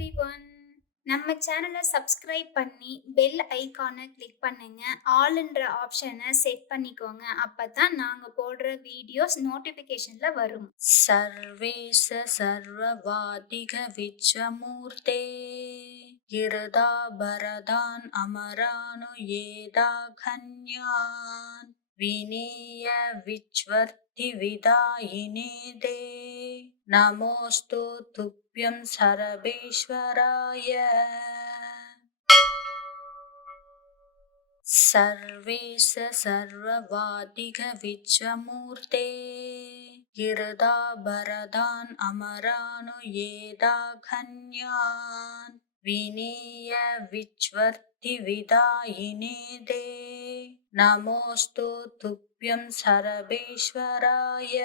Everyone. நம்ம சேனலை subscribe பண்ணி பெல் ஐகானை கிளிக் பண்ணுங்க. ஆல்ன்ற ஆப்ஷனை செட் பண்ணிக்கோங்க. அப்பதான் நாங்க போடுற வீடியோஸ் நோட்டிபிகேஷன்ல வரும். सर्वेश सर्ववादिघ विच्चमूर्ते गिरदा भरदान् अमरानुयेदाघन्यान् विनीय विच्वर्ति विदाहिने दे नमोऽस्तु तुभ्यं सर्वेश्वराय सर्वेश सर्ववादिघ विच्चमूर्ते गिरदा भरदान् अमरानुयेदाघन्यान् विनीय विच्वर्ति विदाहिने दे नमोऽस्तु तुभ्यं सर्वेश्वराय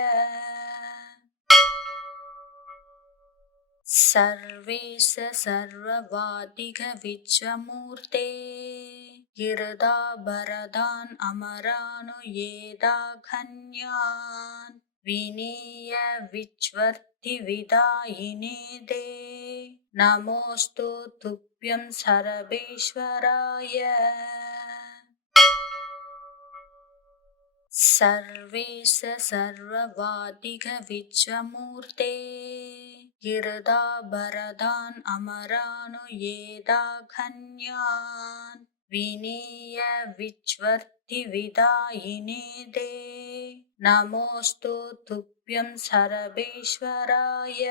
सर्वेश सर्ववादिघ विच्चमूर्ते गिरदा भरदान् अमरानुयेदाघन्यान् विनीय विच्वर्ति विदाहिने दे नमोऽस्तु तुभ्यं सर्वेश्वराय सर्वेश सर्ववादिघ विच्चमूर्ते गिरदा भरदान् अमरानुयेदाघन्यान् विनीय विच्वर्ति विदाहिने दे नमोऽस्तु तुभ्यं सर्वेश्वराय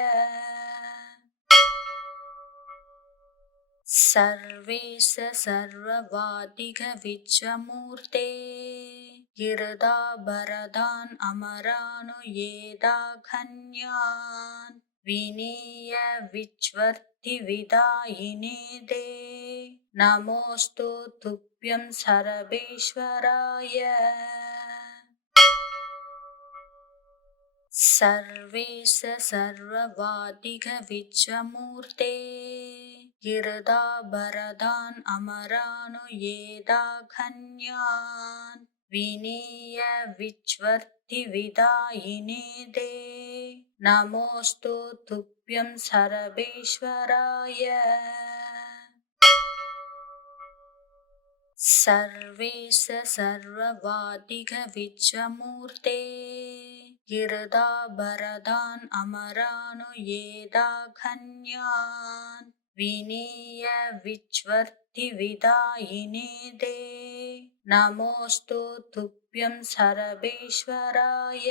सर्वेश सर्ववादिघ विच्चमूर्ते गिरदा भरदान् अमरानुयेदाघन्यान् विनीय विच्वर्ति विदाहिने दे नमोऽस्तु तुभ्यं सर्वेश्वराय सर्वेश सर्ववादिघ विच्चमूर्ते गिरदा भरदान् अमरानुयेदाघन्यान् विनीय विच्वर्ति विदाहिने दे नमोऽस्तु तुभ्यं सर्वेश्वराय सर्वेश सर्ववादिघ विच्चमूर्ते गिरदा भरदान् अमरानुयेदाघन्यान् विनीय विच्वर्ति विदाहिने दे नमोऽस्तु तुभ्यं सर्वेश्वराय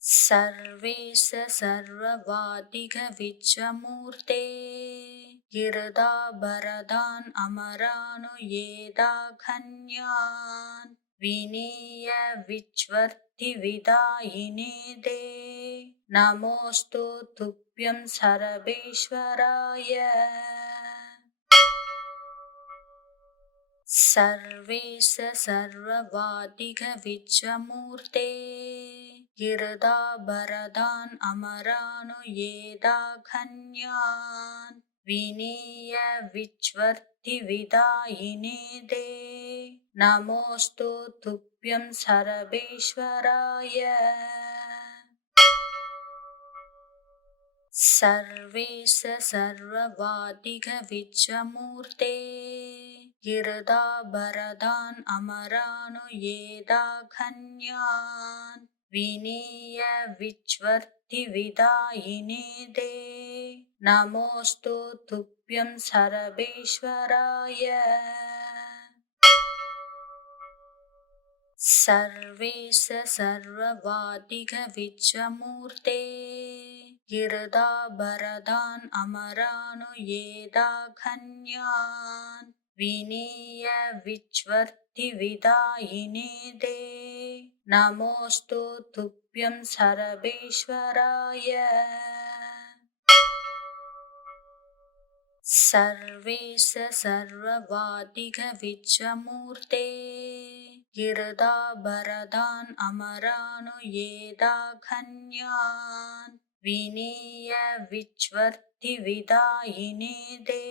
सर्वेश सर्ववादिघ विच्चमूर्ते गिरदा भरदान् अमरानुयेदाघन्यान् विनीय विच्वर्ति विदाहिने दे नमोऽस्तु तुभ्यं सर्वेश्वराय सर्वेश सर्ववादिघ विच्चमूर्ते गिरदा भरदान् अमरानुयेदाघन्यान् विनीय विच्वर्ति विदाहिने दे नमोऽस्तु तुभ्यं सर्वेश्वराय सर्वेश सर्ववादिघ विच्चमूर्ते गिरदा भरदान् अमरानुयेदाघन्यान् विनीय विच्वर्ति विदाहिने दे नमोऽस्तु तुभ्यं सर्वेश्वराय सर्वेश सर्ववादिघ विच्चमूर्ते गिरदा भरदान् अमरानुयेदाघन्यान् विनीय विच्वर्ति विदाहिने दे नमोऽस्तु तुभ्यं सर्वेश्वराय सर्वेश सर्ववादिघ विच्चमूर्ते गिरदा भरदान् अमरानुयेदाघन्यान् विनीय विच्वर्ति विदाहिने दे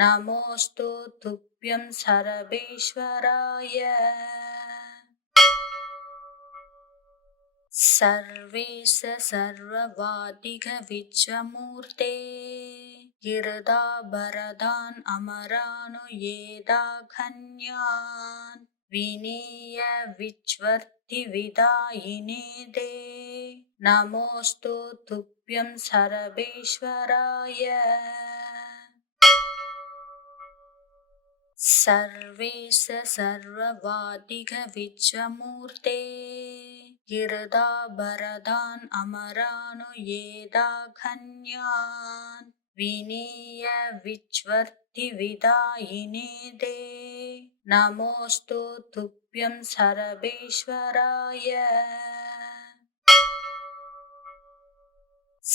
नमोऽस्तु तुभ्यं सर्वेश्वराय सर्वेश सर्ववादिघ विच्चमूर्ते गिरदाभरदान् अमरानुयेदाघन्यान् विनीय विच्वर्तिविदायिने दे नमोऽस्तु तुभ्यं सर्वेश्वराय सर्वेश सर्ववादिघ विच्चमूर्ते गिरदाभरदान् अमरानुयेदाघन्यान् विनीय विच्वर्तिविदायिने दे नमोऽस्तु तुभ्यं सर्वेश्वराय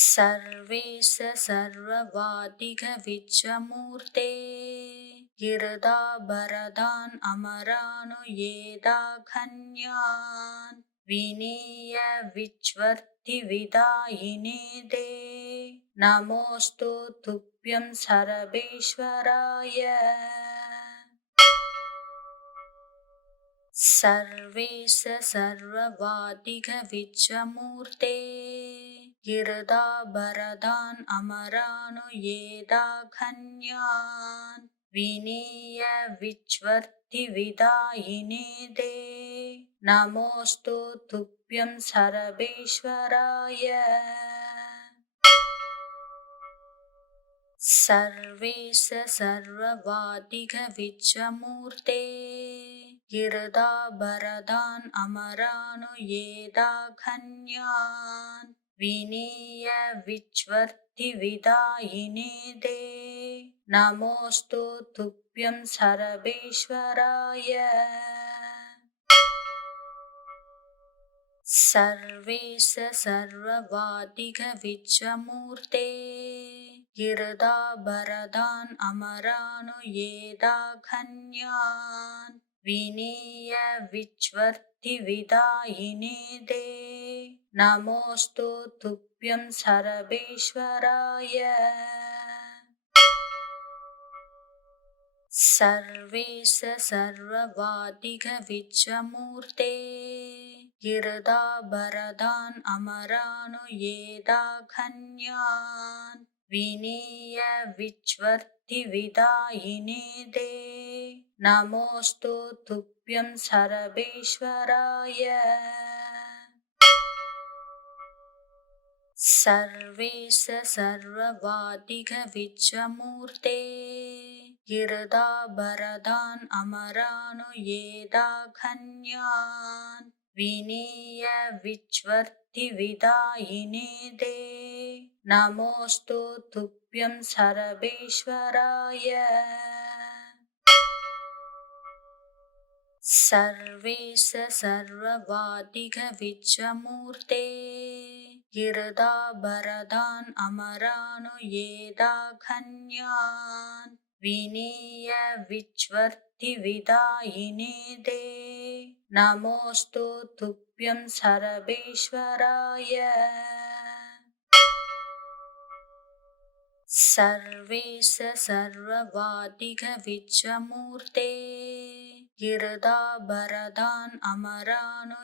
सर्वेश सर्ववादिघ विच्चमूर्ते गिरदाभरदान् अमरानुयेदाघन्यान् विनीय विच्वर्तिविदायिने दे नमोऽस्तु तुभ्यं सर्वेश्वराय सर्वेश सर्ववादिघ विच्चमूर्ते गिरदाभरदान् अमरानुयेदाघन्यान् विनीय विच्वर्तिविदायिने दे नमोऽस्तु तुभ्यं सर्वेश्वराय सर्वेश सर्ववादिघ विच्चमूर्ते गिरदाभरदान् अमरानुयेदाघन्यान् विनीय विच्वर्तिविदायिने दे नमोऽस्तु तुभ्यं सर्वेश्वराय सर्वेश सर्ववादिघ विच्चमूर्ते गिरदाभरदान् अमरानुयेदाघन्यान् विनीय विच्वर्तिविदायिने दे नमोऽस्तु तुभ्यं सर्वेश्वराय सर्वेश सर्ववादिघ विच्चमूर्ते गिरदाभरदान् अमरानुयेदाघन्यान् विनीय विच्वर्तिविदायिने दे नमोऽस्तु तुभ्यं सर्वेश्वराय सर्वेश सर्ववादिघ विच्चमूर्ते गिरदाभरदान् अमरानुयेदाघन्यान् विनीय विच्वर्तिविदायिने दे नमोऽस्तु तुभ्यं सर्वेश्वराय सर्वेश सर्ववादिघ विच्चमूर्ते गिरदाभरदान् अमरानुयेदाघन्यान् विनीय विच्वर्तिविदायिने दे नमोऽस्तु तुभ्यं सर्वेश्वराय सर्वेश सर्ववादिघ विच्चमूर्ते गिरदाभरदान् अमरानुयेदाघन्यान्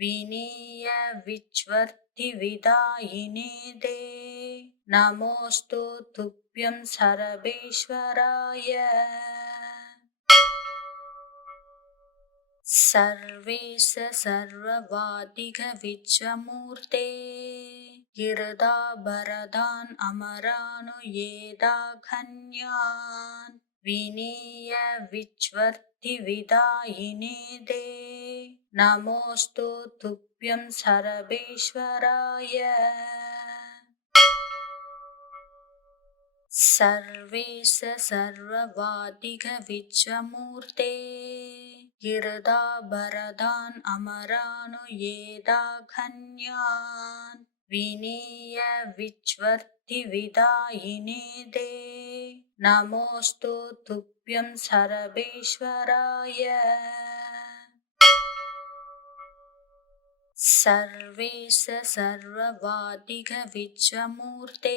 विनीय विच्वर्तिविदायिने दे नमोऽस्तु तुभ्यं सर्वेश्वराय सर्वेश सर्ववादिघ विच्चमूर्ते गिरदाभरदान् अमरानुयेदाघन्यान् विनीय विच्वर्तिविदायिने दे नमोऽस्तु तुभ्यं सर्वेश्वराय सर्वेश सर्ववादिघ विच्चमूर्ते गिरदाभरदान् अमरानुयेदाघन्यान् विनीय विच्वर्तिविदायिने दे नमोऽस्तु तुभ्यं सर्वेश्वराय सर्वेश सर्ववादिघ विच्चमूर्ते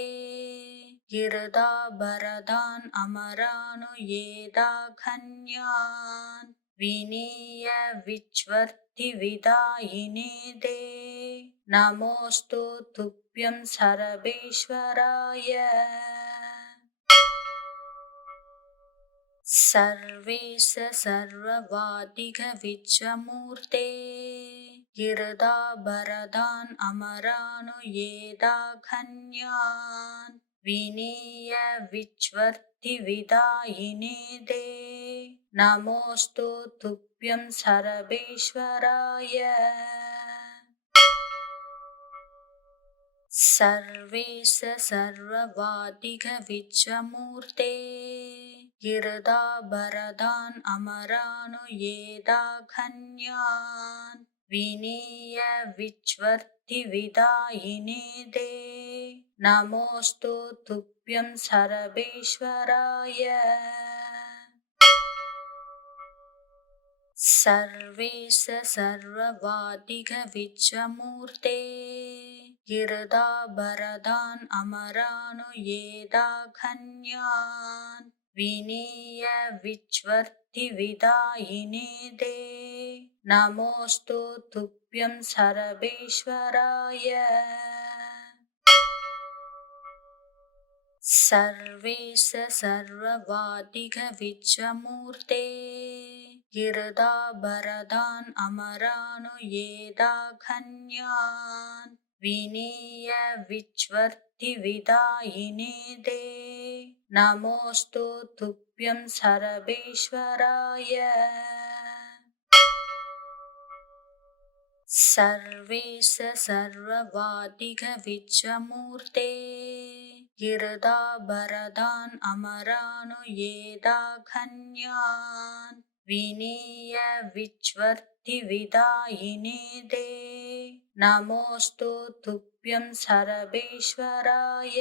गिरदाभरदान् अमरानुयेदाघन्यान् विनीय विच्वर्ति विदायिने ते नमोऽस्तु तुभ्यं सर्वेश्वराय सर्वेश सर्ववादिघ विच्चमूर्ते गिरदाभरदान् अमरानुयेदाघन्यान् विनीय विच्वर्ति विदायिने ते नमोऽस्तु तुभ्यं सर्वेश्वराय सर्वेश सर्ववादिघ विच्चमूर्ते गिरदाभरदान् अमरानुयेदाघन्यान् विनीय विच्वर्ति विदायिने ते नमोऽस्तु तुभ्यं सर्वेश्वराय सर्वेश सर्ववादिघ विच्चमूर्ते गिरदाभरदान् अमरानुयेदाघन्यान् विनीय विच्वर्ति विदायिने ते नमोऽस्तु तुभ्यं सर्वेश्वराय सर्वेश सर्ववादिघ विच्चमूर्ते गिरदाभरदान् अमरानुयेदाघन्यान् विनीय विच्वर्ति विदायिने ते नमोऽस्तु तुभ्यं सर्वेश्वराय सर्वेश सर्ववादिघ विच्चमूर्ते गिरदाभरदान् अमरानुयेदाघन्यान् विनीय विच्वर्ति विदायिने ते नमोऽस्तु तुभ्यं सर्वेश्वराय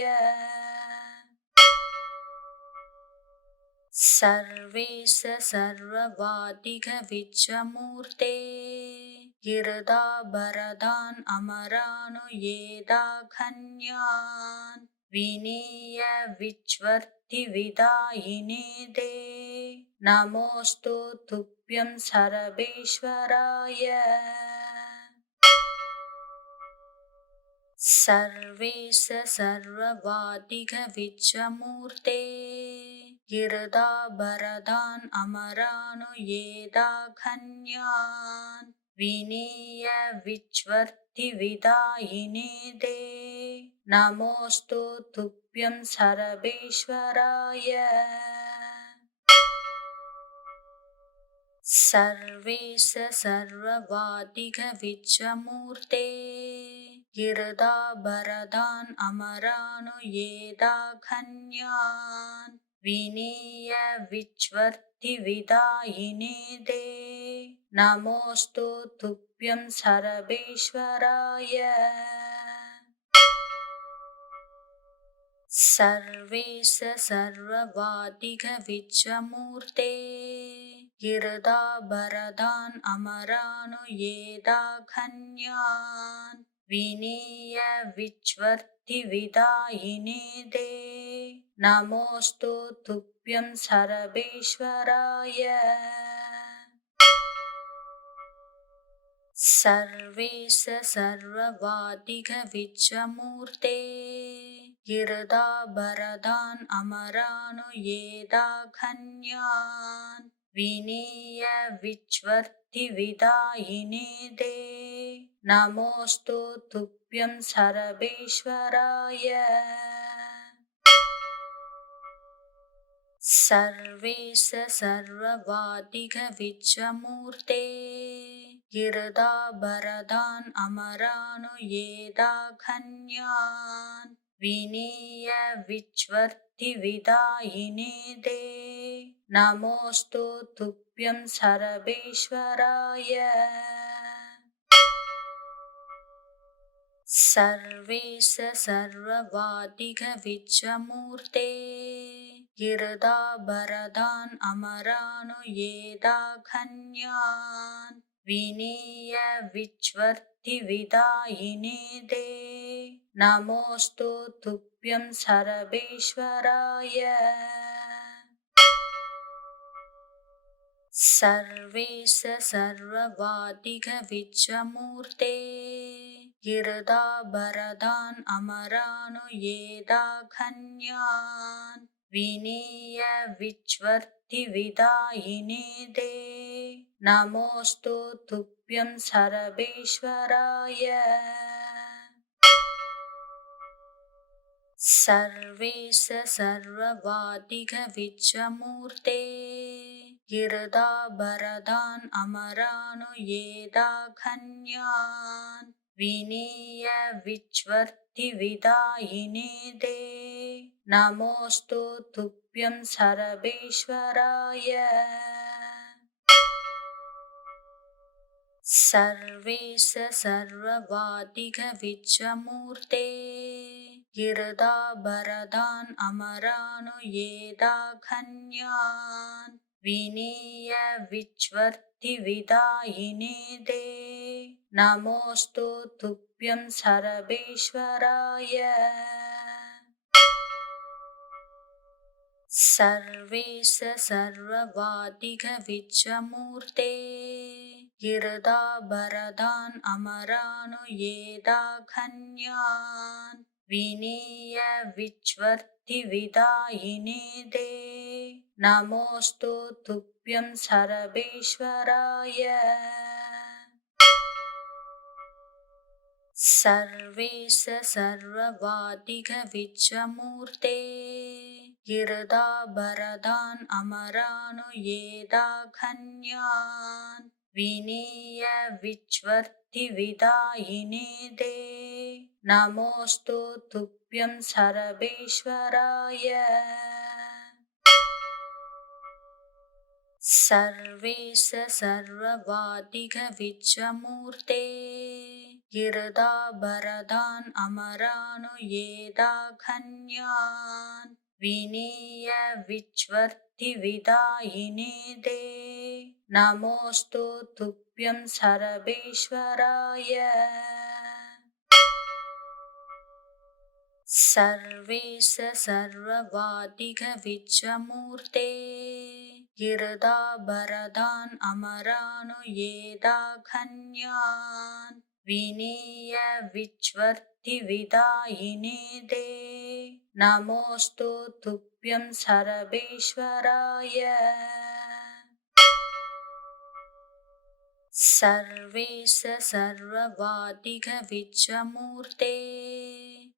सर्वेश सर्ववादिघ विच्चमूर्ते गिरदाभरदान् अमरानुयेदाघन्यान् विनीय विच्वर्ति विदायिने ते नमोऽस्तु तुभ्यं सर्वेश्वराय सर्वेश सर्ववादिघ विच्चमूर्ते गिरदाभरदान् अमरानुयेदाघन्यान् विनीय विच्वर्ति विदायिने ते नमोऽस्तु तुभ्यं सर्वेश्वराय सर्वेश सर्ववादिघ विच्चमूर्ते गिरदाभरदान् अमरानुयेदाघन्यान् विनीय विच्वर्ति विदायिने ते नमोऽस्तु तुभ्यं सर्वेश्वराय सर्वेश सर्ववादिघ विच्चमूर्ते गिरदाभरदान् अमरानुयेदाघन्यान् विनीय विच्वर्ति विदायिने ते नमोऽस्तु तुभ्यं सर्वेश्वराय सर्वेश सर्ववादिघ विच्चमूर्ते गिरदाभरदान् अमरानुयेदाघन्यान् विनीय विच्वर्ति विदायिने ते नमोऽस्तु तुभ्यं सर्वेश्वराय सर्वेश सर्ववादिघ विच्चमूर्ते गिरदाभरदान् अमरानुयेदाघन्यान् विनीय विच्वर्ति विदायिने ते नमोऽस्तु तुभ्यं सर्वेश्वराय सर्वेश सर्ववादिघ विच्चमूर्ते गिरदाभरदान् अमरानुयेदाघन्यान् विनीय विच्वर्ति विदायिने ते नमोऽस्तु तुभ्यं सर्वेश्वराय सर्वेश सर्ववादिघ विश्वमूर्ते गिरदाभरदान् अमरानुयेदाघन्यान् विनीय विच्वर्तिविदायिने दे नमोऽस्तु तुभ्यं सर्वेश्वराय सर्वेश सर्ववादिघ विश्वमूर्ते गिरदाभरदान् अमरानुयेदाघन्यान् विनीय विच्वर्तिविदायिने दे नमोऽस्तु तुभ्यं सर्वेश्वराय सर्वेश सर्ववादिघ विश्वमूर्ते गिरदाभरदान् अमरानुयेदाघन्यान् विनीय विच्वर्तिविदायिने दे नमोऽस्तु तुभ्यं सर्वेश्वराय सर्वेश सर्ववादिघ विश्वमूर्ते गिरदाभरदान् अमरानुयेदाघन्यान् विनीय विच्वर्तिविदायिने दे नमोऽस्तु तुभ्यं सर्वेश्वराय सर्वेश सर्ववादिघ विश्वमूर्ते गिरदाभरदान् अमरानुयेदाघन्यान् विनीय विच्वर्तिविदायिने दे नमोऽस्तु तुभ्यं सर्वेश्वराय सर्वेश सर्ववादिघ विश्वमूर्ते गिरदाभरदान् अमरानुयेदाघन्यान् विनीय विच्वर्तिविदायिने दे नमोऽस्तु तुभ्यं सर्वेश्वराय सर्वेश सर्ववादिघ विश्वमूर्ते गिरदाभरदान् अमरानुयेदाघन्यान् विनीय विच्वर्तिविदायिने दे नमोऽस्तु तुभ्यं सर्वेश्वराय सर्वेश सर्ववादिघ विश्वमूर्ते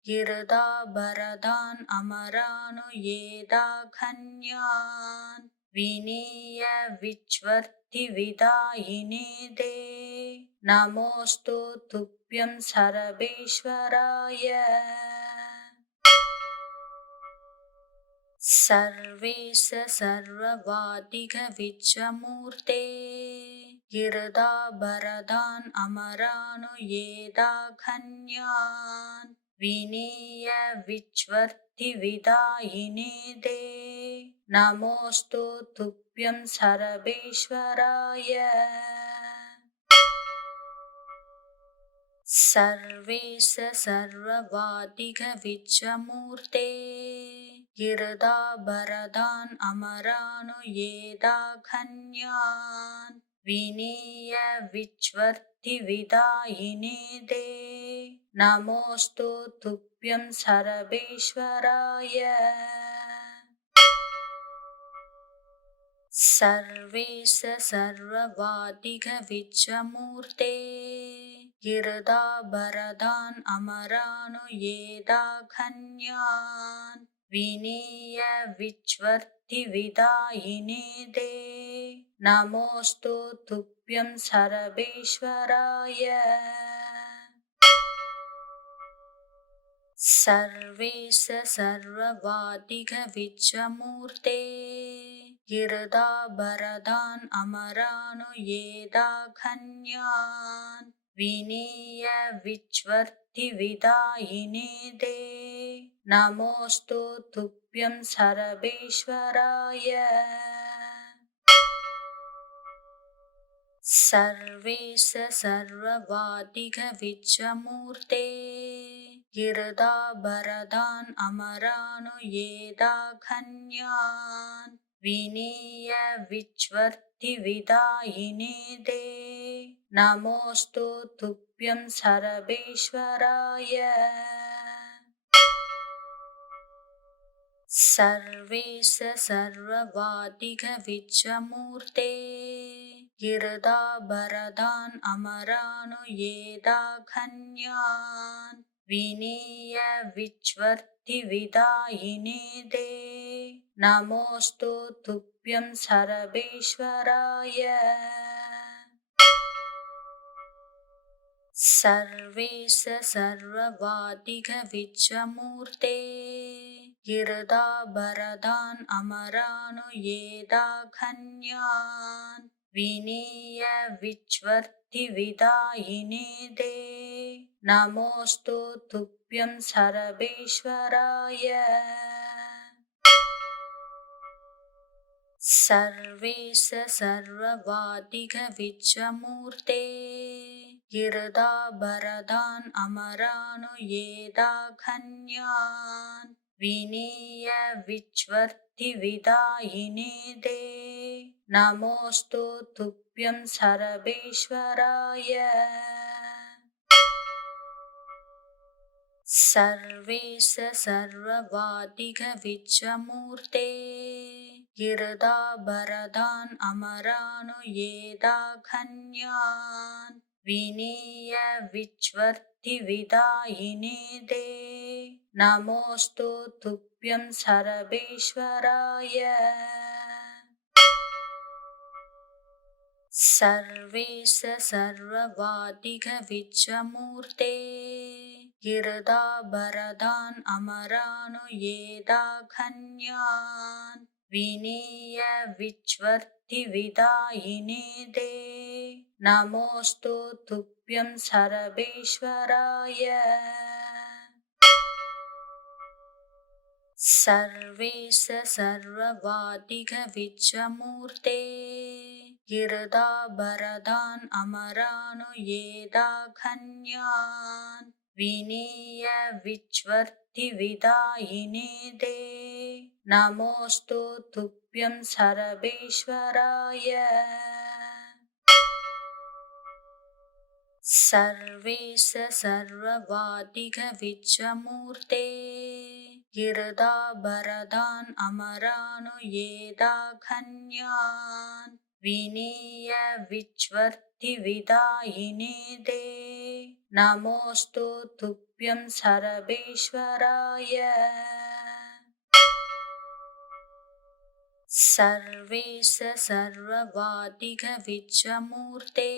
गिरदाभरदान् अमरानुयेदाघन्यान् विनीय विच्वर्तिविदायिने दे नमोऽस्तु तुभ्यं सर्वेश्वराय सर्वेश सर्ववादिघ विश्वमूर्ते गिरदाभरदान् अमरानुयेदाघन्यान् विनीय विच्वर्तिविदायिने दे नमोऽस्तु तुभ्यं सर्वेश्वराय सर्वेश सर्ववादिघ विश्वमूर्ते गिरदाभरदान् अमरानुयेदाघन्यान् विनीय विच्वर्तिविदायिने दे नमोऽस्तु तुभ्यं सर्वेश्वराय सर्वेश सर्ववादिघ विश्वमूर्ते गिरदाभरदान् अमरानुयेदाघन्यान् विनीय विच्वर्तिविदायिने दे नमोऽस्तु तुभ्यं सर्वेश्वराय सर्वेश सर्ववादिघ विश्वमूर्ते गिरदाभरदान् अमरानुयेदाघन्यान् विनीय विच्वर्तिविदायिने दे नमोऽस्तु तुभ्यं सर्वेश्वराय सर्वेश सर्ववादिघ विश्वमूर्ते गिरदाभरदान् अमरानुयेदाघन्यान् विनीय विच्वर्तिविदायिने ते नमोऽस्तु तुभ्यं सर्वेश्वराय। सर्वेश सर्ववादिघविच्चमूर्ते गिरदाभरदान् अमरानुयेदाघन्यान् विनीय विच्वर्तिविदायिने ते नमोऽस्तु तुभ्यं सर्वेश्वराय। सर्वेश सर्ववादिघविच्चमूर्ते गिरदाभरदान् अमरानुयेदाघन्यान् विनीय विच्वर्तिविदायिने ते नमोऽस्तु तुभ्यं सर्वेश्वराय। सर्वेश सर्ववादिघविच्चमूर्ते गिरदाभरदान् अमरानुयेदाघन्यान् विनीय विच्वर्तिविदायिने ते नमोऽस्तु तुभ्यं सर्वेश्वराय। सर्वेश सर्ववादिघविच्चमूर्ते गिरदाभरदान् अमरानुयेदाघन्यान् विनीय विच्वर्तिविदायिने ते नमोऽस्तु तुभ्यं सर्वेश्वराय। सर्वेश सर्ववादिघविच्चमूर्ते गिरदाभरदान् अमरानुयेदाघन्यान् विनीय विच्वर्तिविदायिने ते नमोऽस्तु तुभ्यं सर्वेश्वराय। सर्वेश सर्ववादिघविच्चमूर्ते गिरदाभरदान् अमरानुयेदाघन्यान् विनीय विच्वर्तिविदायिने ते नमोऽस्तु तुभ्यं सर्वेश्वराय। सर्वेश सर्ववादिघविच्चमूर्ते गिरदाभरदान् अमरानुयेदाघन्यान् विनीय विच्वर्तिविदायिने ते नमोऽस्तु तुभ्यं सर्वेश्वराय। सर्वेश सर्ववादिघविच्चमूर्ते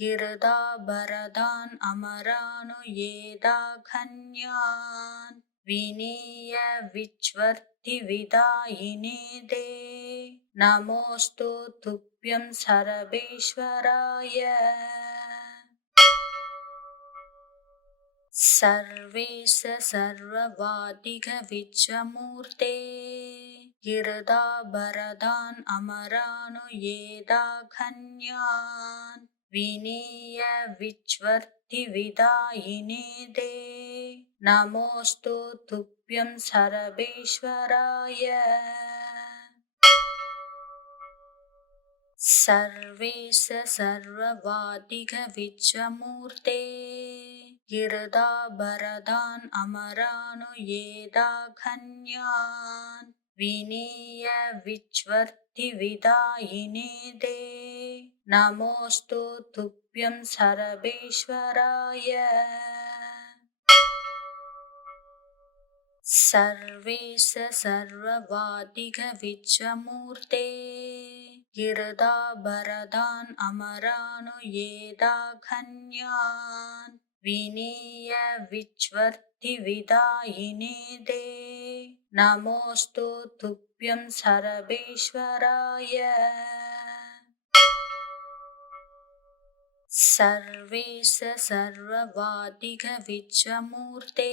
गिरदाभरदान् अमरानुयेदाघन्यान् विनीय विच्वर्तिविदायिने ते नमोऽस्तु तुभ्यं सर्वेश्वराय। सर्वेश सर्ववादिघविच्चमूर्ते गिरदाभरदान् अमरानुयेदाघन्यान् विनीय विच्वर्तिविदायिने ते नमोऽस्तु तुभ्यं सर्वेश्वराय। सर्वेश सर्ववादिघविच्चमूर्ते गिरदाभरदान् अमरानुयेदाघन्यान् विनीय विच्वर्तिविदायिने ते नमोऽस्तु तुभ्यं सर्वेश्वराय। सर्वेश सर्ववादिघविच्चमूर्ते गिरदाभरदान् अमरानुयेदाघन्यान् विनीय विच्वर्तिविदायिने ते नमोऽस्तु तुभ्यं सर्वेश्वराय। सर्वेश सर्ववादिघविच्चमूर्ते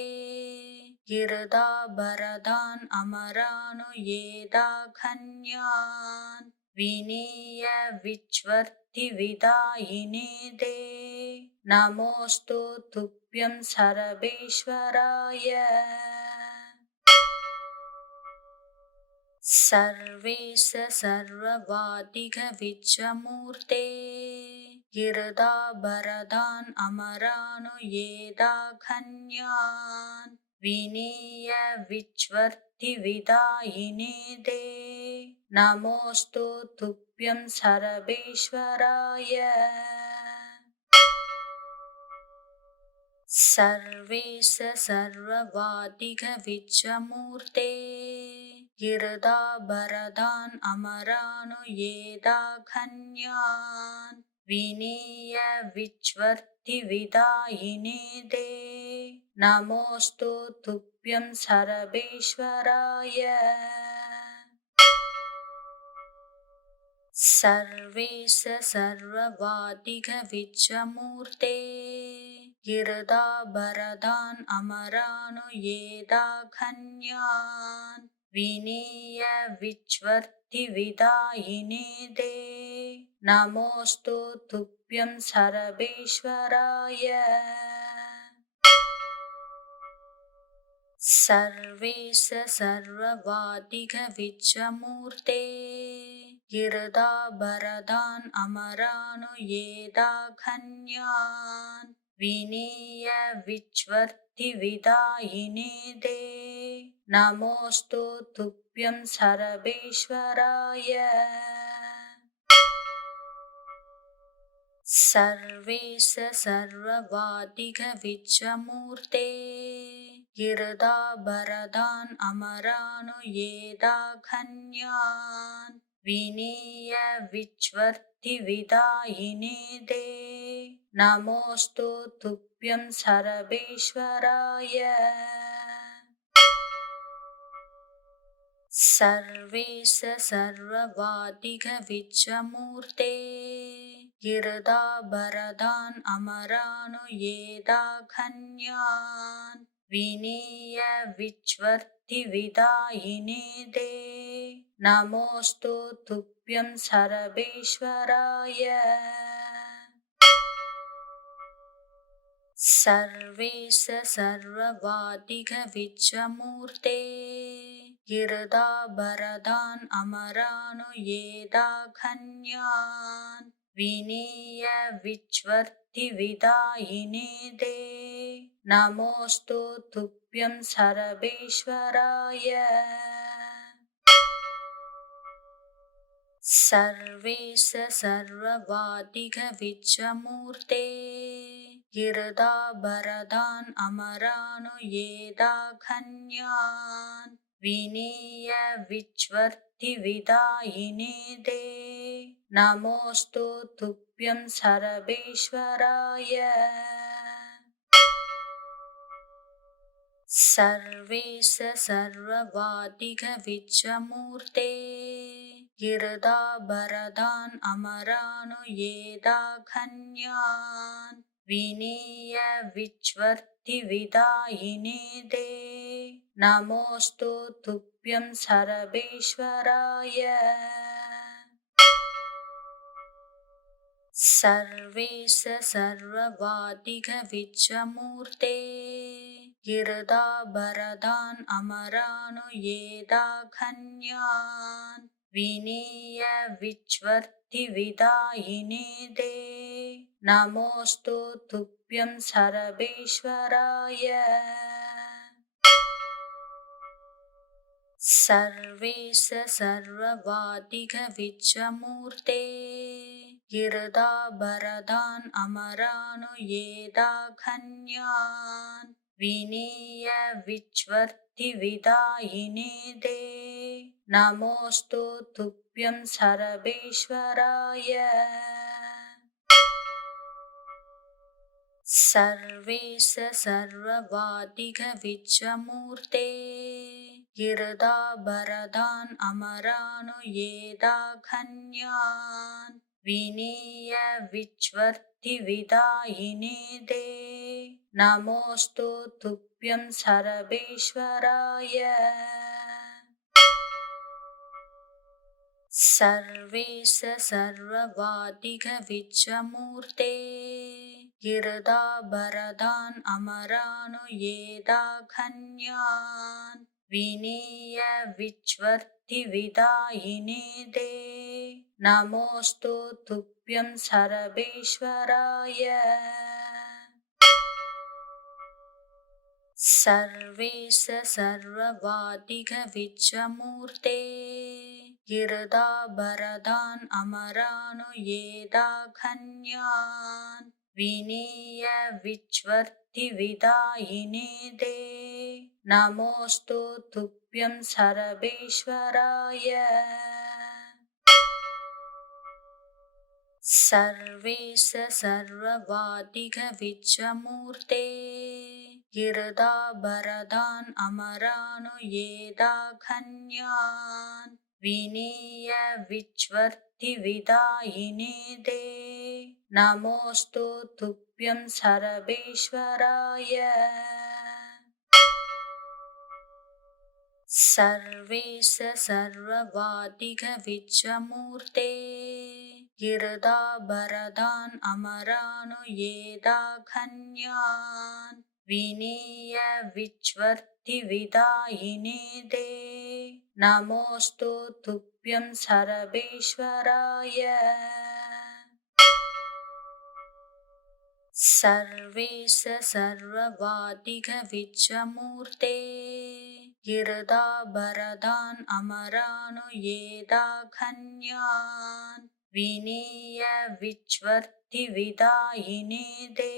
गिरदाभरदान् अमरानुयेदाघन्यान् विनीय विच्वर्तिविदायिने ते नमोऽस्तु तुभ्यं सर्वेश्वराय। सर्वेश सर्ववादिघविच्चमूर्ते गिरदाभरदान् अमरानुयेदाघन्यान् विनीय विच्वर्तिविदायिने दे नमोऽस्तु तुभ्यं सर्वेश्वराय सर्वेश सर्ववादिघविच्चमूर्ते गिरदाभरदान् अमरानुयेदाघन्यान् विनीय विच्वर्तिविदायिने दे नमोऽस्तु तुभ्यं सर्वेश्वराय सर्वेश सर्ववादिघविच्चमूर्ते गिरदाभरदान् अमरानुयेदाघन्यान् विनीय विच्वर्तिविदायिने दे नमोऽस्तु तुभ्यं सर्वेश्वराय सर्वेश सर्ववादिघविच्चमूर्ते गिरदाभरदान् अमरानुयेदाघन्यान् विनीय विच्वर्तिविदायिने दे नमोऽस्तु तुभ्यं सर्वेश्वराय सर्वेश सर्ववादिघविच्चमूर्ते गिरदाभरदान् अमरानुयेदाघन्यान् विनीय विच्वर्तिविदायिने दे नमोऽस्तु तुभ्यं सर्वेश्वराय सर्वेश सर्ववादिघविच्चमूर्ते गिरदाभरदान् अमरानुयेदाघन्यान् विनीय विच्वर्तिविदायिने दे नमोऽस्तु तुभ्यं सर्वेश्वराय सर्वेश सर्ववादिघविच्चमूर्ते गिरदाभरदान् अमरानुयेदाघन्यान् विनीय विच्वर्तिविदायिने दे नमोऽस्तु तुभ्यं सर्वेश्वराय सर्वेश सर्ववादिघविच्चमूर्ते गिरदाभरदान् अमरानुयेदाघन्यान् विनीय विच्वर्तिविदायिने दे नमोऽस्तु तुभ्यं सर्वेश्वराय सर्वेश सर्ववादिघविच्चमूर्ते गिरदाभरदान् अमरानुयेदाघन्यान् विनीय विच्वर्तिविदायिने दे नमोऽस्तु तुभ्यं सर्वेश्वराय सर्वेश सर्ववादिघविच्चमूर्ते गिरदाभरदान् अमरानुयेदाघन्यान् विनीय विच्वर्तिविदायिने दे नमोऽस्तु तुभ्यं सर्वेश्वराय सर्वेश सर्ववादिघविच्चमूर्ते गिरदाभरदान् अमरानुयेदाघन्यान् विनीय विच्वर्तिविदायिने दे नमोऽस्तु तुभ्यं सर्वेश्वराय सर्वेश सर्ववादिघविच्चमूर्ते गिरदाभरदान् अमरानुयेदाघन्यान् विनीय विच्वर्तिविदायिने दे नमोऽस्तु तुभ्यं सर्वेश्वराय सर्वेश सर्ववादिघविच्चमूर्ते गिरदाभरदान् अमरानुयेदाघन्यान् विनीय विच्वर्तिविदायिने विश्वर्तिविदायिने ते नमोऽस्तु तुभ्यं सर्वेश्वराय। सर्वेश सर्ववादिघ विश्वमूर्ते गिरदाभरदान् अमरानुयेदाघन्यान् विनीय विश्वर्तिविदायिने ते नमोऽस्तु तुभ्यं सर्वेश्वराय। सर्वेश सर्ववादिघ विश्वमूर्ते गिरदाभरदान् अमरानुयेदाघन्यान् विनीय विश्वर्तिविदायिने ते नमोऽस्तु तुभ्यं सर्वेश्वराय। सर्वेश सर्ववादिघ विश्वमूर्ते गिरदाभरदान् अमरानुयेदाघन्यान् विनीय विश्वर्तिविदायिने ते नमोऽस्तु तुभ्यं सर्वेश्वराय। सर्वेश सर्ववादिघ विश्वमूर्ते गिरदाभरदान् अमरानुयेदाघन्यान् विनीय विश्वर्तिविदायिने ते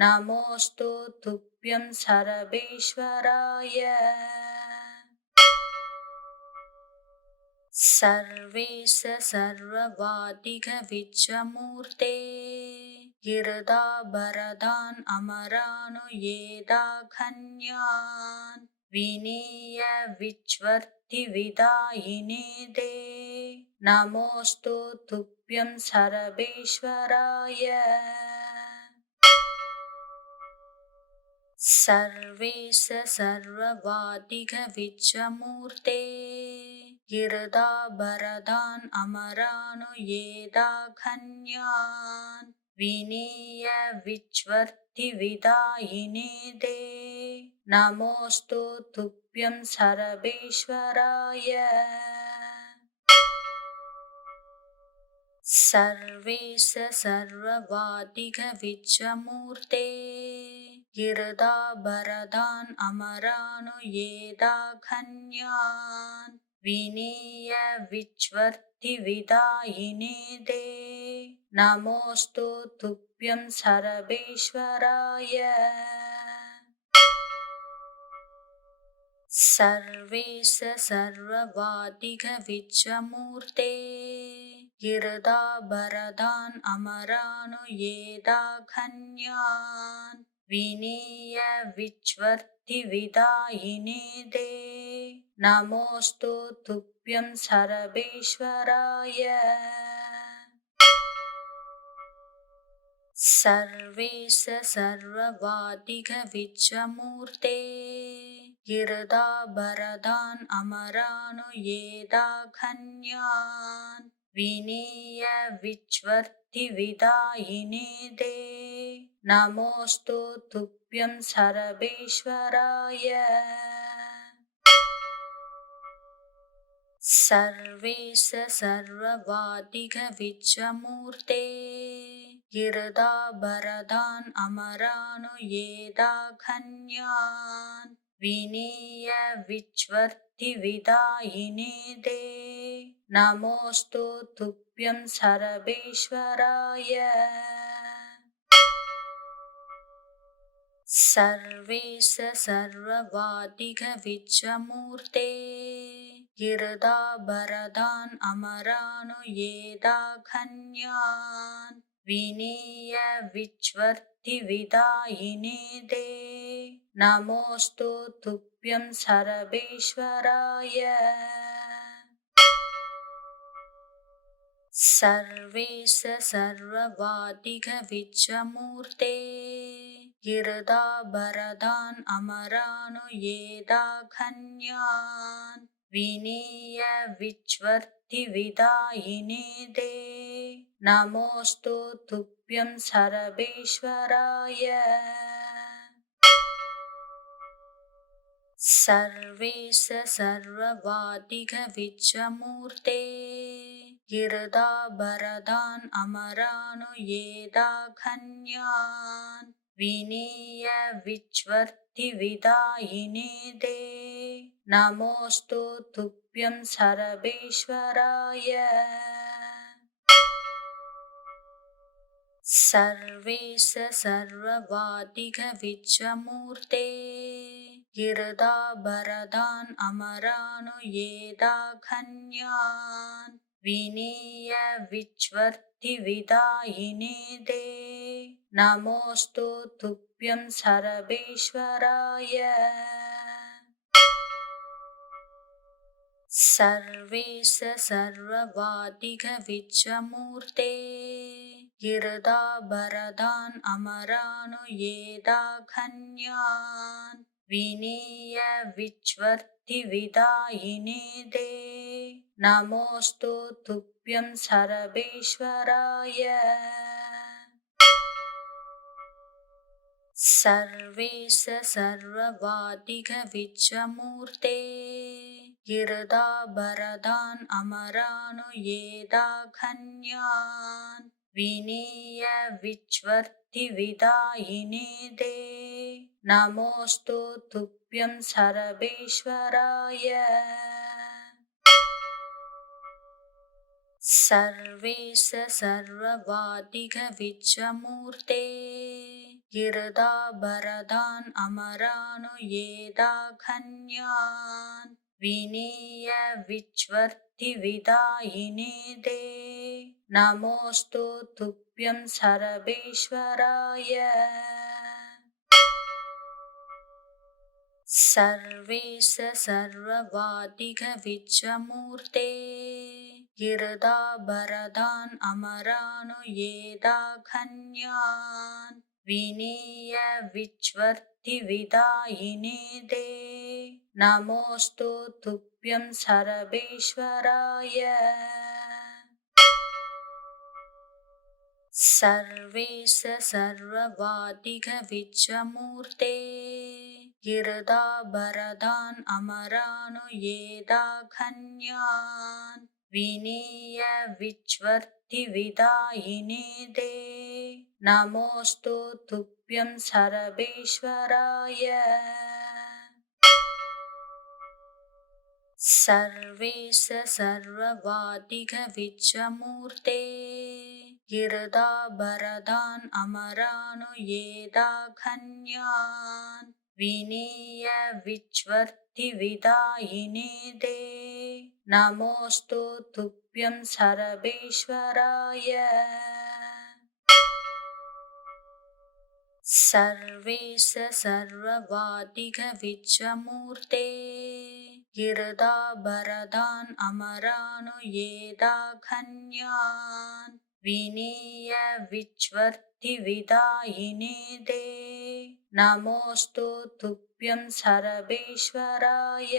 नमोऽस्तु तुभ्यं सर्वेश्वराय। सर्वेश सर्ववादिघ विश्वमूर्ते गिरदाभरदान् अमरानुयेदाघन्यान् विनीय विश्वर्तिविदायिने ते नमोऽस्तु तुभ्यं सर्वेश्वराय। सर्वेश सर्ववादिघ विश्वमूर्ते गिरदाभरदान् अमरानुयेदाघन्यान् विनीय विश्वर्तिविदायिने ते नमोऽस्तु तुभ्यं सर्वेश्वराय। सर्वेश सर्ववादिघ विश्वमूर्ते गिरदाभरदान् अमरानुयेदाघन्यान् विनीय विश्वर्तिविदायिने ते नमोऽस्तु तुभ्यं सर्वेश्वराय। सर्वेश सर्ववादिघ विश्वमूर्ते गिरदाभरदान् अमरानुयेदाघन्यान् विनीय विश्वर्तिविदायिने ते नमोऽस्तु तुभ्यं सर्वेश्वराय। सर्वेश सर्ववादिघ विश्वमूर्ते गिरदाभरदान् अमरानुयेदाघन्यान् विनीय विश्वर्तिविदायिने ते नमोऽस्तु तुभ्यं सर्वेश्वराय। सर्वेश सर्ववादिघ विश्वमूर्ते गिरदाभरदान् अमरानुयेदाघन्यान् विनीय विश्वर्तिविदायिने ते नमोऽस्तु तुभ्यं सर्वेश्वराय। सर्वेश सर्ववादिघ विश्वमूर्ते गिरदाभरदान् अमरानुयेदाघन्यान् विनीय विश्वर्तिविदायिने ते नमोऽस्तु तुभ्यं सर्वेश्वराय। सर्वेश सर्ववादिघ विश्वमूर्ते गिरदाभरदान् अमरानुयेदाघन्यान् विनीय विश्वर्तिविदायिने ते नमोऽस्तु तुभ्यं सर्वेश्वराय। सर्वेश सर्ववादिघ विच्चमूर्ते गिरदाभरदान् अमरानुयेदाघन्यान् विनीय विच्वर्तिविदायिने दे नमोऽस्तु तुभ्यं सर्वेश्वराय सर्वेश सर्ववादिघ विच्चमूर्ते गिरदाभरदान् अमरानुयेदाघन्यान् विनीय विच्वर्तिविदायिने दे नमोऽस्तु तुभ्यं सर्वेश्वराय सर्वेश सर्ववादिघ विच्चमूर्ते गिरदाभरदान् अमरानुयेदाघन्यान् विनीय विच्वर्तिविदायिने दे नमोऽस्तु तुभ्यं सर्वेश्वराय सर्वेश सर्ववादिघ विच्चमूर्ते गिरदाभरदान् अमरानुयेदाघन्यान् विनीय विच्वर्तिविदायिने दे नमोऽस्तु तुभ्यं सर्वेश्वराय सर्वेश सर्ववादिघ विच्चमूर्ते गिरदाभरदान् अमरानुयेदाघन्यान् विनीय विच्वर्तिविदायिने दे नमोऽस्तु तुभ्यं सर्वेश्वराय सर्वेश सर्ववादिघ विच्चमूर्ते गिरदाभरदान् अमरानुयेदाघन्यान् विनीय विच्वर्तिविदायिने दे नमोऽस्तु तुभ्यं सर्वेश्वराय सर्वेश सर्ववादिघ विच्चमूर्ते गिरदाभरदान् अमरानुयेदाघन्यान् विनीय विच्वर्तिविदायिने दे नमोऽस्तु तुभ्यं सर्वेश्वराय सर्वेश सर्ववादिघ विच्चमूर्ते गिरदाभरदान् अमरानुयेदाघन्यान् विनीय विच्वर्तिविदायिने दे नमोऽस्तु तुभ्यं सर्वेश्वराय सर्वेश सर्ववादिघ विच्चमूर्ते गिरदाभरदान् अमरानुयेदाघन्यान् विनीय विच्वर्तिविदायिने दे नमोऽस्तु तुभ्यं सर्वेश्वराय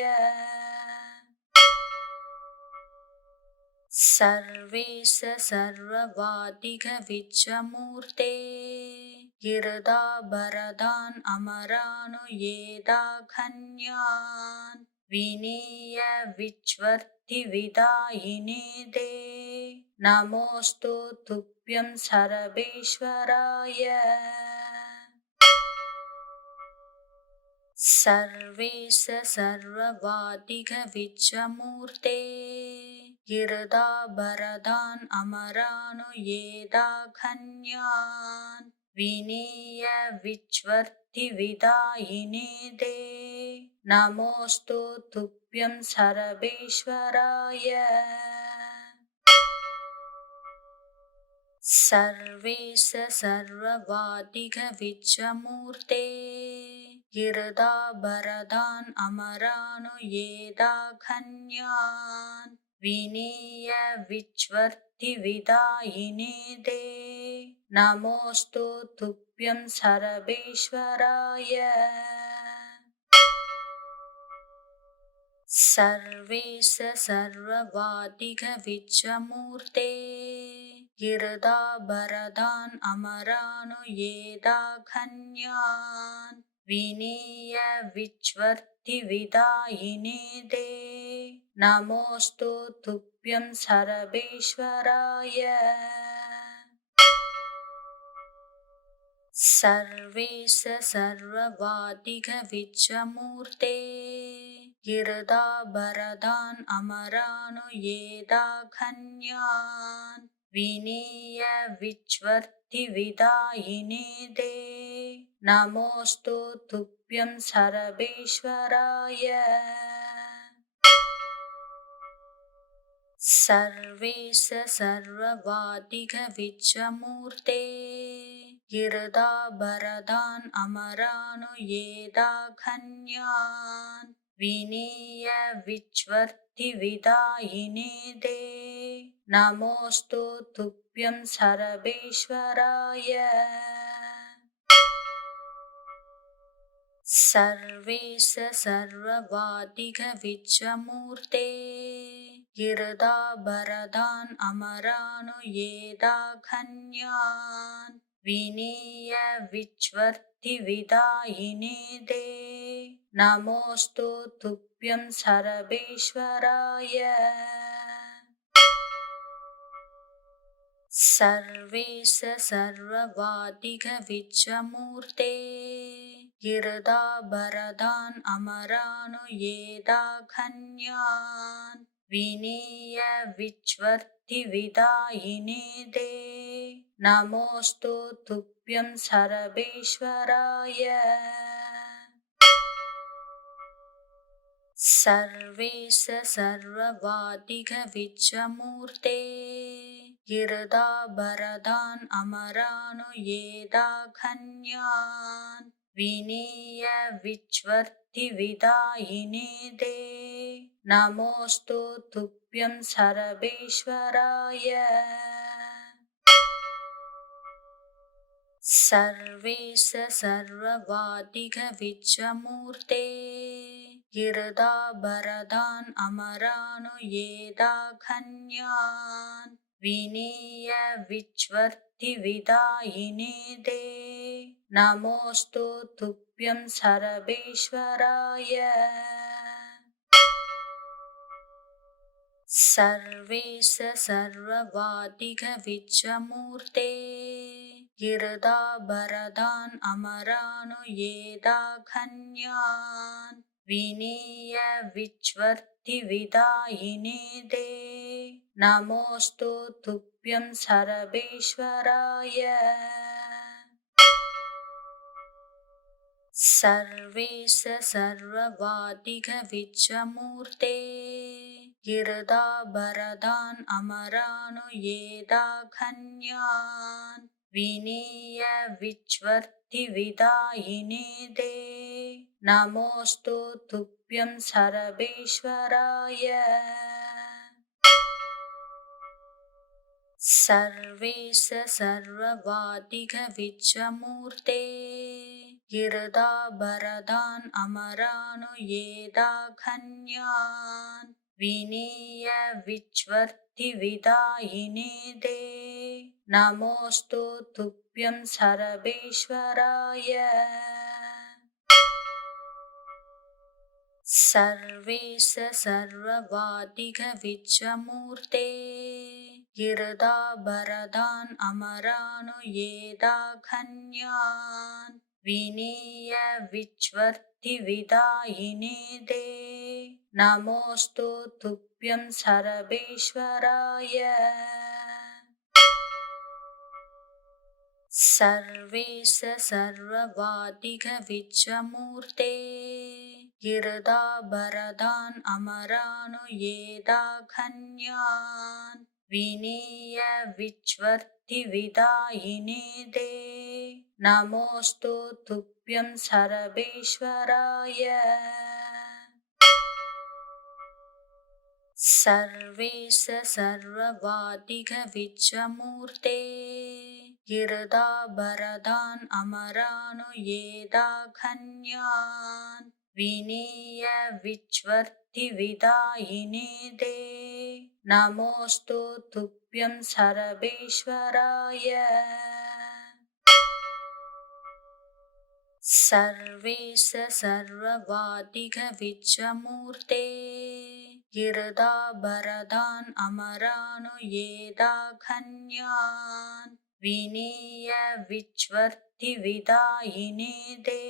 सर्वेश सर्ववादिघ विच्चमूर्ते गिरदाभरदान् अमरानुयेदाघन्यान् विनीय विच्वर्तिविदायिने दे नमोऽस्तु तुभ्यं सर्वेश्वराय सर्वेश सर्ववादिघ विच्चमूर्ते गिरदाभरदान् अमरानुयेदाघन्यान् विनीय विच्वर्तिविदायिने दे नमोऽस्तु तुभ्यं सर्वेश्वराय सर्वेश सर्ववादिघ विच्चमूर्ते गिरदाभरदान् अमरानुयेदाघन्यान् विनीय विच्वर्तिविदायिने दे नमोऽस्तु तुभ्यं सर्वेश्वराय सर्वेश सर्ववादिघ विच्चमूर्ते गिरदाभरदान् अमरानुयेदाघन्यान् विनीय विच्वर्तिविदायिने ते नमोऽस्तु तुभ्यं सर्वेश्वराय। सर्वेश सर्ववादिघविच्चमूर्ते गिरदाभरदान् अमरानुयेदाघन्यान् विनीय विच्वर्तिविदायिने ते नमोऽस्तु तुभ्यं सर्वेश्वराय। सर्वेश सर्ववादिघविच्चमूर्ते गिरदाभरदान् अमरानुयेदाघन्यान् विनीय विच्वर्तिविदायिने ते नमोऽस्तु तुभ्यं सर्वेश्वराय। सर्वेश सर्ववादिघविच्चमूर्ते गिरदाभरदान् अमरानुयेदाघन्यान् विनीय विच्वर्तिविदायिने ते नमोऽस्तु तुभ्यं सर्वेश्वराय। सर्वेश सर्ववादिघविच्चमूर्ते गिरदाभरदान् अमरानुयेदाघन्यान् विनीय विच्वर्तिविदायिने ते नमोऽस्तु तुभ्यं सर्वेश्वराय। सर्वेश सर्ववादिघविच्चमूर्ते गिरदाभरदान् अमरानुयेदाघन्यान् विनीय विच्वर्तिविदायिने ते नमोऽस्तु तुभ्यं सर्वेश्वराय। सर्वेश सर्ववादिघविच्चमूर्ते गिरदाभरदान् अमरानुयेदाघन्यान् विनीय विच्वर्तिविदायिने ते नमोऽस्तु तुभ्यं सर्वेश्वराय। सर्वेश सर्ववादिघविच्चमूर्ते गिरदाभरदान् अमरानुयेदाघन्यान् विनीय विच्वर्तिविदायिने ते नमोऽस्तु तुभ्यं सर्वेश्वराय। सर्वेश सर्ववादिघविच्चमूर्ते गिरदाभरदान् अमरानुयेदाघन्यान् विनीय विच्वर्तिविदायिने ते नमोऽस्तु तुभ्यं सर्वेश्वराय। सर्वेश सर्ववादिघविच्चमूर्ते गिरदाभरदान् अमरानुयेदाघन्यान् विनीय विच्वर्तिविदायिने ते नमोऽस्तु तुभ्यं सर्वेश्वराय। सर्वेश सर्ववादिघविच्चमूर्ते गिरदाभरदान् अमरानुयेदाघन्यान् विनीय विच्वर्तिविदायिने ते नमोऽस्तु तुभ्यं सर्वेश्वराय। सर्वेश सर्ववादिघविच्चमूर्ते गिरदाभरदान् अमरानुयेदाघन्यान् विनीय विच्वर्तिविदायिने ते नमोऽस्तु तुभ्यं सर्वेश्वराय। सर्वेश सर्ववादिघविच्चमूर्ते गिरदाभरदान् अमरानुयेदाघन्यान् विनीय विच्वर्तिविदायिने ते नमोऽस्तु तुभ्यं सर्वेश्वराय। सर्वेश सर्ववादिघ विच्चमूर्ते गिरदाभरदान् अमरानुयेदाघन्यान् विनीय विच्वर्तिविदायिने दे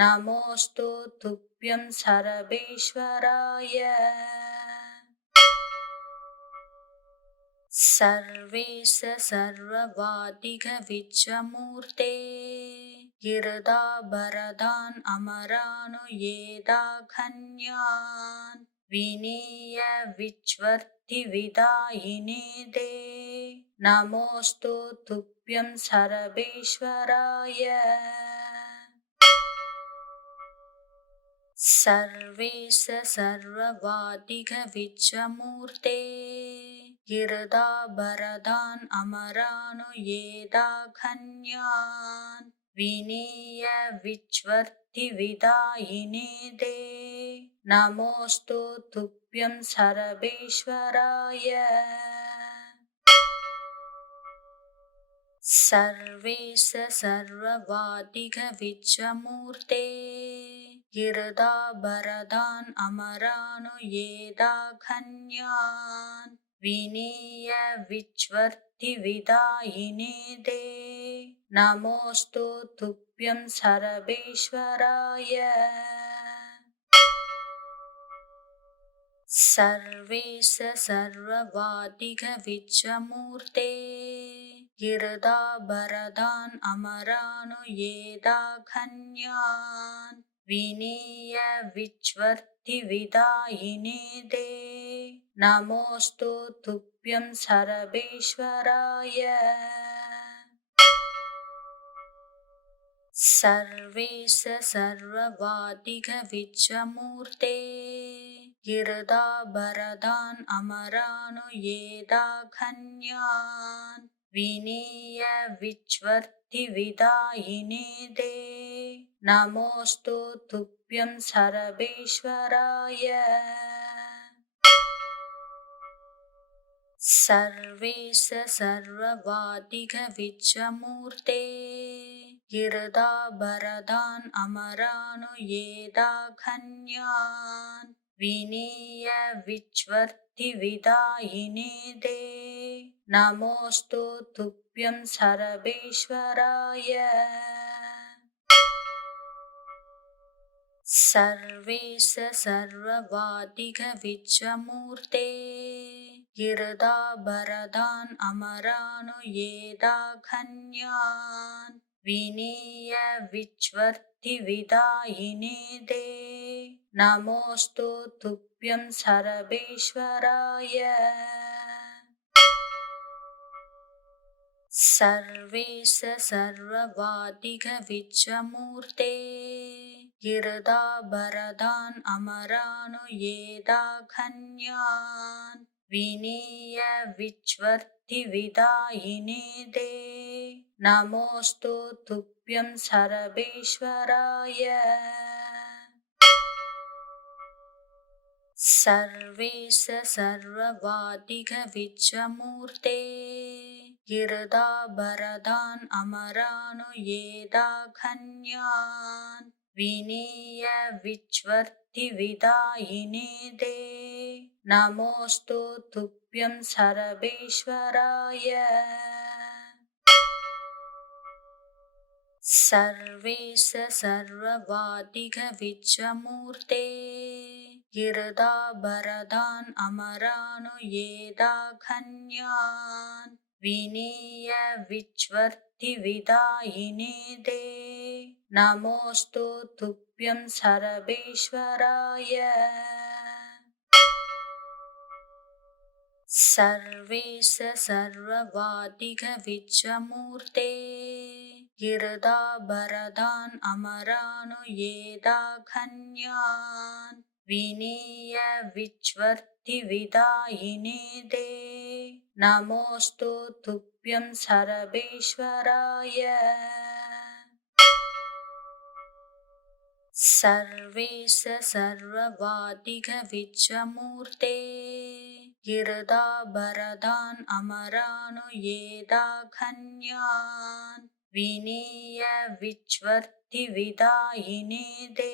नमोऽस्तु तुभ्यं सर्वेश्वराय सर्वेश सर्ववादिघ विच्चमूर्ते गिरदाभरदान् अमरानुयेदाघन्यान् विनीय विच्वर्तिविदायिने दे नमोऽस्तु तुभ्यं सर्वेश्वराय सर्वेश सर्ववादिघ विच्चमूर्ते गिरदाभरदान् अमरानुयेदाघन्यान् विनीय विच्वर्तिविदायिने दे नमोऽस्तु तुभ्यं सर्वेश्वराय सर्वेश सर्ववादिघ विच्चमूर्ते गिरदाभरदान् अमरानुयेदाघन्यान् विनीय विच्वर्तिविदायिने दे नमोऽस्तु तुभ्यं सर्वेश्वराय सर्वेश सर्ववादिघ विच्चमूर्ते गिरदाभरदान् अमरानुयेदाघन्यान् विनीय विच्वर्तिविदायिने दे नमोऽस्तु तुभ्यं सर्वेश्वराय सर्वेश सर्ववादिघ विच्चमूर्ते गिरदाभरदान् अमरानुयेदाघन्यान् विनीय विच्वर्तिविदायिने दे नमोऽस्तु तुभ्यं सर्वेश्वराय सर्वेश सर्ववादिघ विच्चमूर्ते गिरदाभरदान् अमरानुयेदाघन्यान् विनीय विच्वर्तिविदायिने दे नमोऽस्तु तुभ्यं सर्वेश्वराय सर्वेश सर्ववादिघ विच्चमूर्ते गिरदाभरदान् अमरानुयेदाघन्यान् विनीय विच्वर्तिविदायिने दे नमोऽस्तु तुभ्यं सर्वेश्वराय सर्वेश सर्ववादिघ विच्चमूर्ते गिरदाभरदान् अमरानुयेदाघन्यान् विनीय विच्वर्तिविदायिने दे नमोऽस्तु तुभ्यं सर्वेश्वराय सर्वेश सर्ववादिघ विच्चमूर्ते गिरदाभरदान् अमरानुयेदाघन्यान् विनीय विच्वर्तिविदायिने दे नमोऽस्तु तुभ्यं सर्वेश्वराय सर्वेश सर्ववादिघ विच्चमूर्ते गिरदाभरदान् अमरानुयेदाघन्यान् विनीय विच्वर्तिविदायिने दे नमोऽस्तु तुभ्यं सर्वेश्वराय सर्वेश सर्ववादिघ विच्चमूर्ते गिरदाभरदान् अमरानुयेदाघन्यान् विनीय विच्वर्तिविदायिने दे नमोऽस्तु तुभ्यं सर्वेश्वराय सर्वेश सर्ववादिघ विच्चमूर्ते गिरदाभरदान् अमरानुयेदाघन्यान् विनीय विच्वर्तिविदायिने ते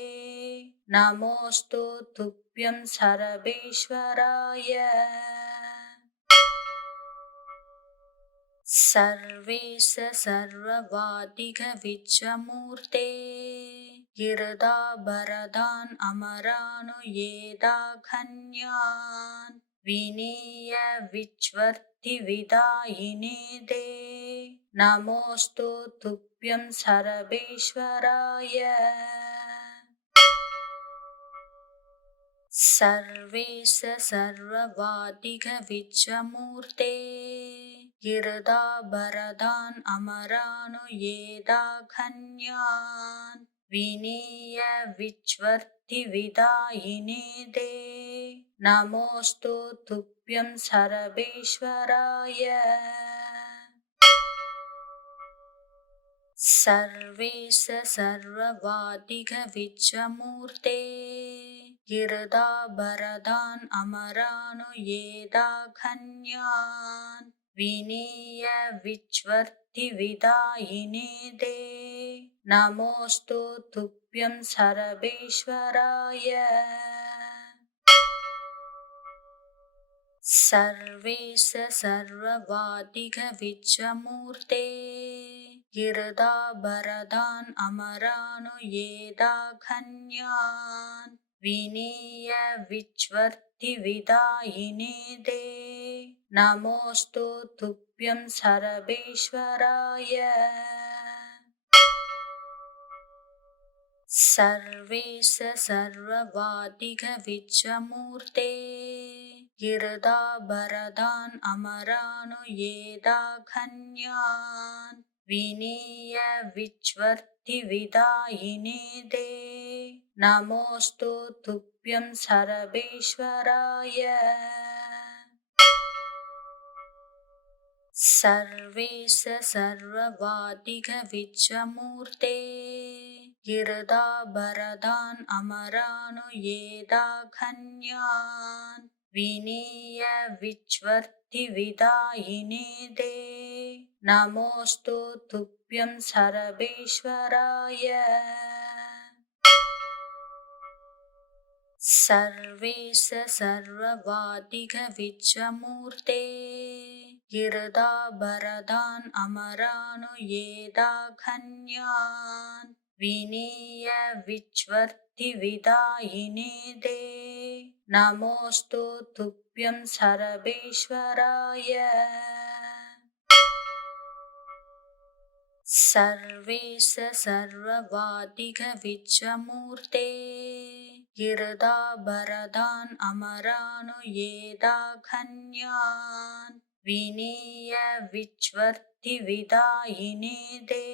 नमोऽस्तु तुभ्यं सर्वेश्वराय। सर्वेश सर्ववादिघविच्चमूर्ते गिरदाभरदान् अमरानुयेदाघन्यान् विनीय विच्वर्तिविदायिने ते नमोऽस्तु तुभ्यं सर्वेश्वराय। सर्वेश सर्ववादिघविच्चमूर्ते गिरदाभरदान् अमरानुयेदाघन्यान् विनीय विच्वर्तिविदायिने ते नमोऽस्तु तुभ्यं सर्वेश्वराय। सर्वेश सर्ववादिघविच्चमूर्ते गिरदाभरदान् अमरानुयेदाघन्यान् विनीय विच्वर्तिविदायिने ते नमोऽस्तु तुभ्यं सर्वेश्वराय। सर्वेश सर्ववादिघविच्चमूर्ते गिरदाभरदान् अमरानुयेदाघन्यान् विनीय विच्वर्तिविदायिने ते नमोऽस्तु तुभ्यं सर्वेश्वराय। सर्वेश सर्ववादिघविच्चमूर्ते गिरदाभरदान् अमरानुयेदाघन्यान् विनीय विच्वर्तिविदायिने ते नमोऽस्तु तुभ्यं सर्वेश्वराय। सर्वेश सर्ववादिघविच्चमूर्ते गिरदाभरदान् अमरानुयेदाघन्यान् विनीय विच्वर्तिविदायिने ते नमोऽस्तु तुभ्यं सर्वेश्वराय। सर्वेश सर्ववादिघविच्चमूर्ते गिरदाभरदान् अमरानुयेदाघन्यान् विनीय विच्वर्तिविदायिने ते नमोऽस्तु तुभ्यं सर्वेश्वराय। सर्वेश सर्ववादिघविच्चमूर्ते गिरदाभरदान् अमरानुयेदाघन्यान् विनीय विच्वर्तिविदायिने ते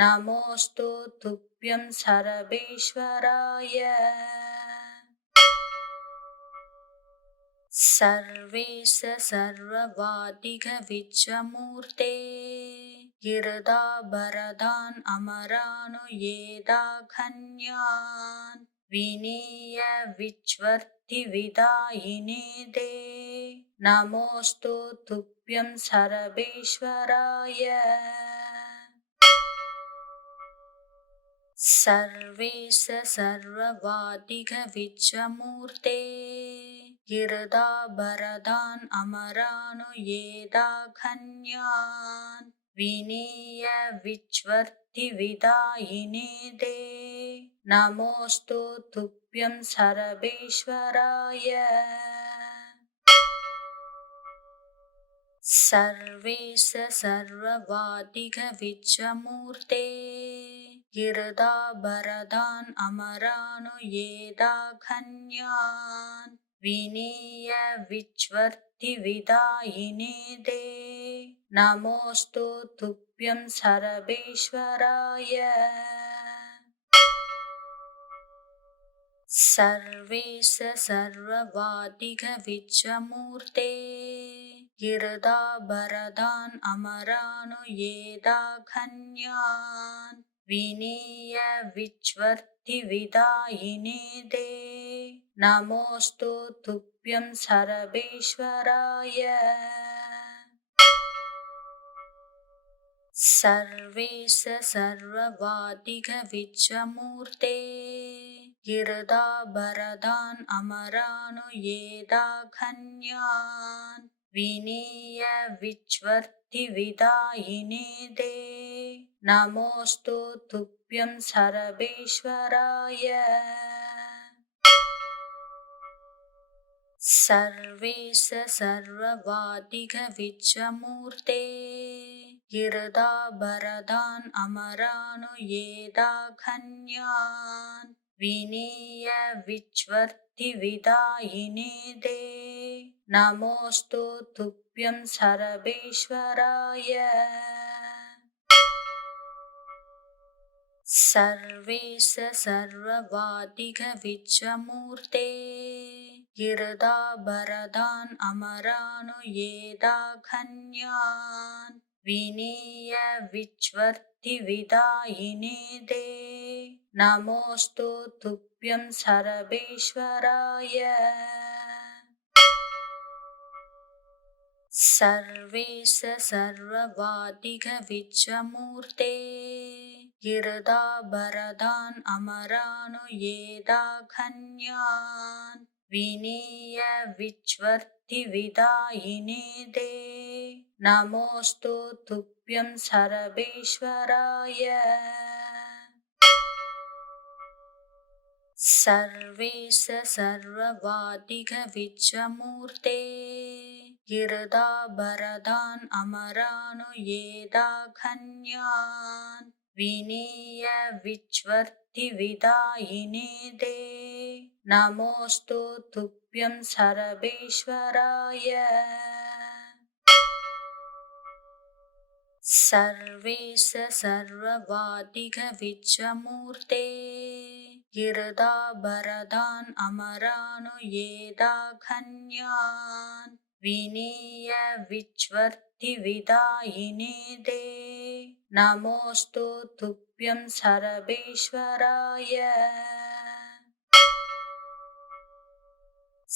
नमोऽस्तु तुभ्यं सर्वेश्वराय। सर्वेश सर्ववादिघविच्चमूर्ते गिरदाभरदान् अमरानुयेदाघन्यान् विनीय विच्वर्तिविदायिने ते नमोऽस्तु तुभ्यं सर्वेश्वराय। सर्वेश सर्ववादिघविच्चमूर्ते गिरदाभरदान् अमरानुयेदाघन्यान् विनीय विच्वर्तिविदायिने ते नमोऽस्तु तुभ्यं सर्वेश्वराय। सर्वेश सर्ववादिघविच्चमूर्ते गिरदाभरदान् अमरानुयेदाघन्यान् विनीय विच्वर्तिविदायिने ते नमोऽस्तु तुभ्यं सर्वेश्वराय। सर्वेश सर्ववादिघविच्चमूर्ते गिरदाभरदान् अमरानुयेदाघन्यान् विनीय विच्वर्तिविदायिने ते नमोऽस्तु तुभ्यं सर्वेश्वराय। सर्वेश सर्ववादिघ विच्चमूर्ते गिरदाभरदान् अमरानुयेदाघन्यान् विनीय विच्वर्तिविदायिने दे नमोऽस्तु तुभ्यं सर्वेश्वराय सर्वेश सर्ववादिघ विच्चमूर्ते गिरदाभरदान् अमरानुयेदाघन्यान् विनीय विच्वर्तिविदायिने दे नमोऽस्तु तुभ्यं सर्वेश्वराय सर्वेश सर्ववादिघ विच्चमूर्ते गिरदाभरदान् अमरानुयेदाघन्यान् विनीय विच्वर्तिविदायिने दे नमोऽस्तु तुभ्यं सर्वेश्वराय सर्वेश सर्ववादिघ विच्चमूर्ते गिरदाभरदान् अमरानुयेदाघन्यान् विनीय विच्वर्तिविदायिने दे नमोऽस्तु तुभ्यं सर्वेश्वराय सर्वेश सर्ववादिघ विच्चमूर्ते गिरदाभरदान् अमरानुयेदाघन्यान् विनीय विच्वर्तिविदायिने दे नमोऽस्तु तुभ्यं सर्वेश्वराय सर्वेश सर्ववादिघ विच्चमूर्ते गिरदाभरदान् अमरानुयेदाघन्यान् विनीय विच्वर्तिविदायिने दे नमोऽस्तु तुभ्यं सर्वेश्वराय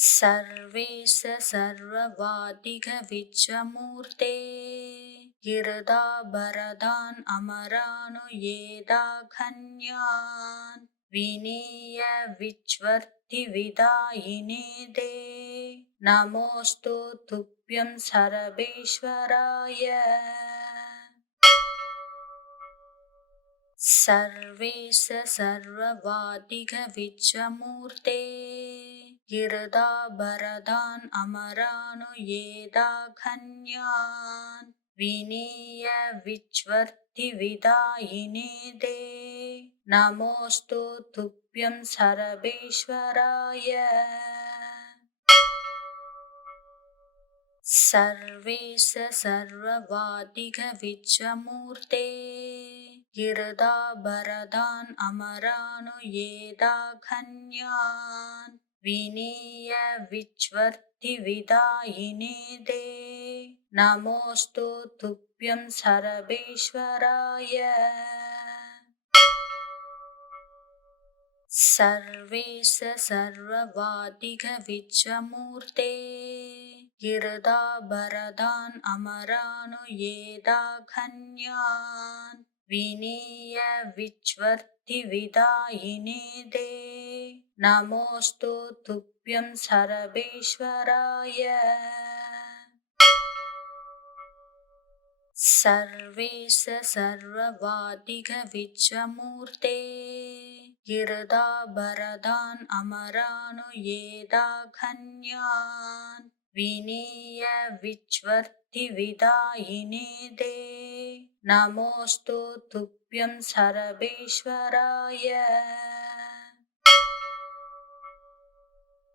सर्वेश सर्ववादिघ विच्चमूर्ते गिरदाभरदान् अमरानुयेदाघन्यान् विनीय विच्वर्तिविदायिने दे नमोऽस्तु तुभ्यं सर्वेश्वराय सर्वेश सर्ववादिघ विच्चमूर्ते गिरदाभरदान् अमरानुयेदाघन्यान् विनीय विच्वर्तिविदायिने दे नमोऽस्तु तुभ्यं सर्वेश्वराय सर्वेश सर्ववादिघ विच्चमूर्ते गिरदाभरदान् अमरानुयेदाघन्यान् विनीय विच्वर्तिविदायिने दे नमोऽस्तु तुभ्यं सर्वेश्वराय सर्वेश सर्ववादिघ विच्चमूर्ते गिरदाभरदान् अमरानुयेदाघन्यान् विनीय विच्वर्तिविदायिने दे नमोऽस्तु तुभ्यं सर्वेश्वराय सर्वेश सर्ववादिघ विच्चमूर्ते गिरदाभरदान् अमरानुयेदाघन्यान् विनीय विच्वर्तिविदायिने दे नमोऽस्तु तुभ्यं सर्वेश्वराय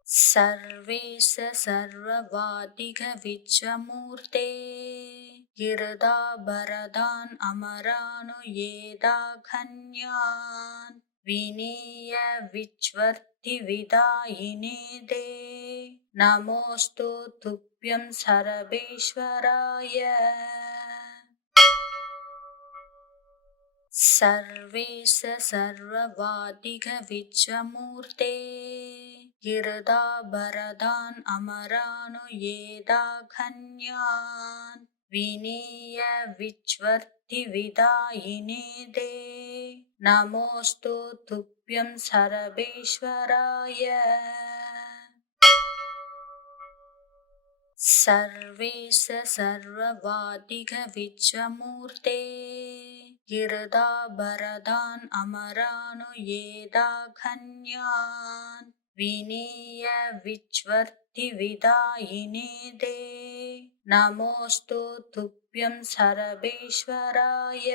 सर्वेश सर्ववादिघ विच्चमूर्ते गिरदाभरदान् अमरानुयेदाघन्यान् विनीय विच्वर्तिविदायिने दे नमोऽस्तु तुभ्यं सर्वेश्वराय सर्वेश सर्ववादिघ विच्चमूर्ते गिरदाभरदान् अमरानुयेदाघन्यान् विनीय विच्वर्तिविदायिने विश्वर्तिविदायिने ते नमोऽस्तु तुभ्यं सर्वेश्वराय। सर्वेश सर्ववादिघ विश्वमूर्ते गिरदाभरदान् अमरानुयेदाघन्यान् विनीय विश्वर्तिविदायिने ते नमोऽस्तु तुभ्यं सर्वेश्वराय।